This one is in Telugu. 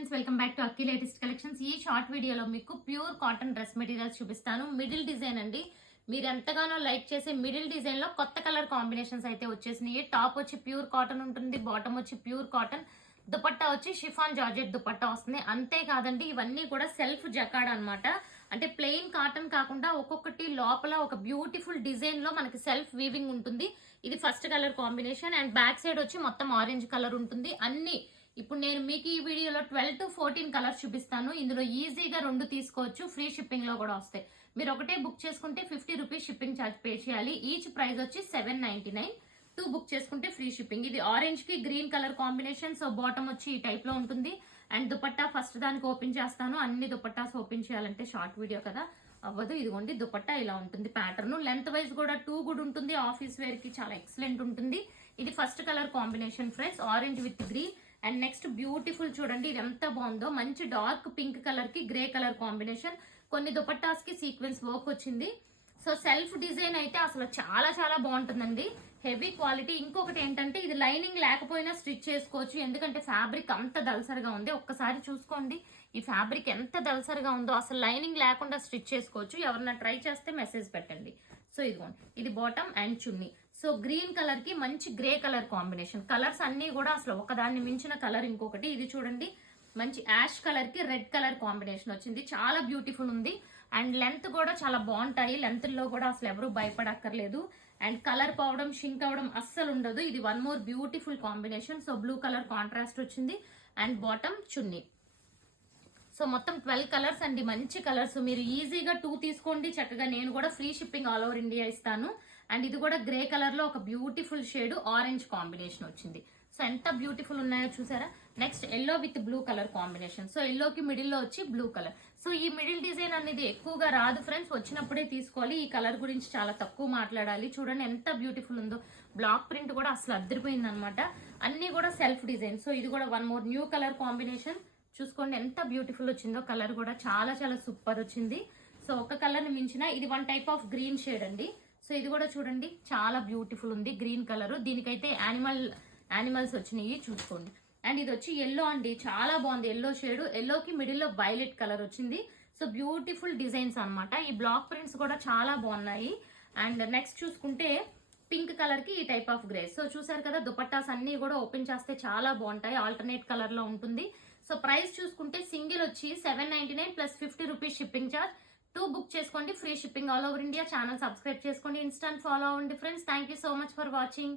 Friends, welcome back to Akki latest collections. ఈ షార్ట్ వీడియోలో మీకు ప్యూర్ కాటన్ డ్రెస్ మెటీరియల్స్ చూపిస్తాను. మిడిల్ డిజైన్ అండి. మీరు ఎంతగానో లైక్ చేసే మిడిల్ డిజైన్ లో కొత్త కలర్ కాంబినేషన్స్ అయితే వచ్చేసినాయి. టాప్ వచ్చి ప్యూర్ కాటన్ ఉంటుంది, బాటమ్ వచ్చి ప్యూర్ కాటన్, దుపట్టా వచ్చి షిఫాన్ జార్జెట్ దుపట్టా వస్తుంది. అంతేకాదండి, ఇవన్నీ కూడా సెల్ఫ్ జకాడ్ అన్నమాట. అంటే ప్లెయిన్ కాటన్ కాకుండా ఒక్కొక్కటి లోపల ఒక బ్యూటిఫుల్ డిజైన్ లో మనకి సెల్ఫ్ వీవింగ్ ఉంటుంది. ఇది first colour combination and back side వచ్చి మొత్తం ఆరెంజ్ కలర్ ఉంటుంది. అన్ని ఇప్పుడు నేను మీకు ఈ వీడియోలో 12 to 14 కలర్స్ చూపిస్తాను. ఇందులో ఈజీగా 2 తీసుకోవచ్చు. ఫ్రీ షిప్పింగ్ లో కూడా వస్తాయి. మీరు ఒకటే బుక్ చేసుకుంటే 50 రూపీస్ షిప్పింగ్ ఛార్జ్ పే చేయాలి. ఈచ్ ప్రైస్ వచ్చి 799. 2 బుక్ చేసుకుంటే ఫ్రీ షిప్పింగ్. ఇది ఆరెంజ్ కి green colour combination. So bottom వచ్చి ఈ టైప్ లో ఉంటుంది. అండ్ దుపట్టా ఫస్ట్ దానికి ఓపెన్ చేస్తాను. అన్ని దుపట్టాస్ ఓపెన్ చేయాలంటే షార్ట్ వీడియో కదా అవ్వదు. ఇదిగోండి, దుపట్టా ఇలా ఉంటుంది. ప్యాటర్న్ లెంత్ వైజ్ కూడా 2 గుడ్ ఉంటుంది. ఆఫీస్ వేర్ కి చాలా ఎక్సలెంట్ ఉంటుంది. ఇది first colour combination friends, orange with green. And next beautiful చూడండి, ఇది ఎంత బాగుందో. మంచి డార్క్ పింక్ కలర్ కి గ్రే కలర్ కాంబినేషన్. కొన్ని దుపట్టాస్ కి సీక్వెన్స్ వర్క్ వచ్చింది. సో సెల్ఫ్ డిజైన్ అయితే అసలు చాలా చాలా బాగుంటుందండి. Heavy quality. ఇంకొకటి ఏంటంటే, ఇది లైనింగ్ లేకపోయినా స్టిచ్ చేసుకోవచ్చు. ఎందుకంటే ఫ్యాబ్రిక్ అంత దల్సరిగా ఉంది. ఒక్కసారి చూసుకోండి ఈ ఫ్యాబ్రిక్ ఎంత దల్సరిగా ఉందో. అసలు లైనింగ్ లేకుండా స్టిచ్ చేసుకోవచ్చు. ఎవరన్నా ట్రై చేస్తే మెసేజ్ పెట్టండి. సో ఇదిగోండి, ఇది bottom and chunni. So green colour కి మంచి గ్రే కలర్ కాంబినేషన్. కలర్స్ అన్ని కూడా అసలు ఒకదాన్ని మించిన కలర్ ఇంకొకటి. ఇది చూడండి, మంచి యాష్ కలర్ కి రెడ్ కలర్ కాంబినేషన్ వచ్చింది. చాలా బ్యూటిఫుల్ ఉంది. అండ్ లెంత్ కూడా చాలా బాగుంటాయి. లెంత్ లో కూడా అసలు ఎవరు భయపడక్కర్లేదు. అండ్ కలర్ పోవడం, షింక్ అవడం అస్సలు ఉండదు. ఇది one more beautiful combination. So blue colour contrast వచ్చింది. అండ్ బాటమ్ చున్నీ. సో మొత్తం 12 కలర్స్ అండి, మంచి కలర్స్. మీరు ఈజీగా 2 తీసుకోండి చక్కగా. నేను కూడా free shipping all over India ఇస్తాను. అండ్ ఇది కూడా గ్రే కలర్ లో ఒక బ్యూటిఫుల్ షేడ్ ఆరెంజ్ కాంబినేషన్ వచ్చింది. సో ఎంత బ్యూటిఫుల్ ఉన్నాయో చూసారా. Next yellow with blue colour combination. So ఎల్లోకి మిడిల్ లో వచ్చి బ్లూ కలర్. సో ఈ మిడిల్ డిజైన్ అనేది ఎక్కువగా రాదు ఫ్రెండ్స్, వచ్చినప్పుడే తీసుకోవాలి. ఈ కలర్ గురించి చాలా తక్కువ మాట్లాడాలి. చూడండి ఎంత బ్యూటిఫుల్ ఉందో. బ్లాక్ ప్రింట్ కూడా అసలు అద్దరిపోయింది అనమాట. అన్ని కూడా సెల్ఫ్ డిజైన్. సో ఇది కూడా one more new colour combination. చూసుకోండి ఎంత బ్యూటిఫుల్ వచ్చిందో. కలర్ కూడా చాలా చాలా సూపర్ వచ్చింది. సో ఒక కలర్ ని మించిన ఇది one type of green shade అండి. సో ఇది కూడా చూడండి చాలా బ్యూటిఫుల్ ఉంది. గ్రీన్ కలర్, దీనికైతే యానిమల్స్ వచ్చినాయి చూసుకోండి. అండ్ ఇది వచ్చి ఎల్లో అండి, చాలా బాగుంది. ఎల్లో షేడ్, ఎల్లోకి మిడిల్ లో వైలెట్ కలర్ వచ్చింది. సో బ్యూటిఫుల్ డిజైన్స్ అన్నమాట. ఈ బ్లాక్ ప్రింట్స్ కూడా చాలా బాగున్నాయి. అండ్ నెక్స్ట్ చూసుకుంటే పింక్ కలర్ కి ఈ టైప్ ఆఫ్ గ్రే. సో చూసారు కదా, దుపట్టాస్ అన్ని కూడా ఓపెన్ చేస్తే చాలా బాగుంటాయి. ఆల్టర్నేట్ కలర్ లో ఉంటుంది. సో ప్రైస్ చూసుకుంటే సింగిల్ వచ్చి 799 plus 50 rupees shipping charge. 2 book చేసుకోండి, free shipping all over India. Channel subscribe చేసుకోండి, ఇన్స్టాంట్ ఫాలో అవ్వండి friends. Thank you so much for watching.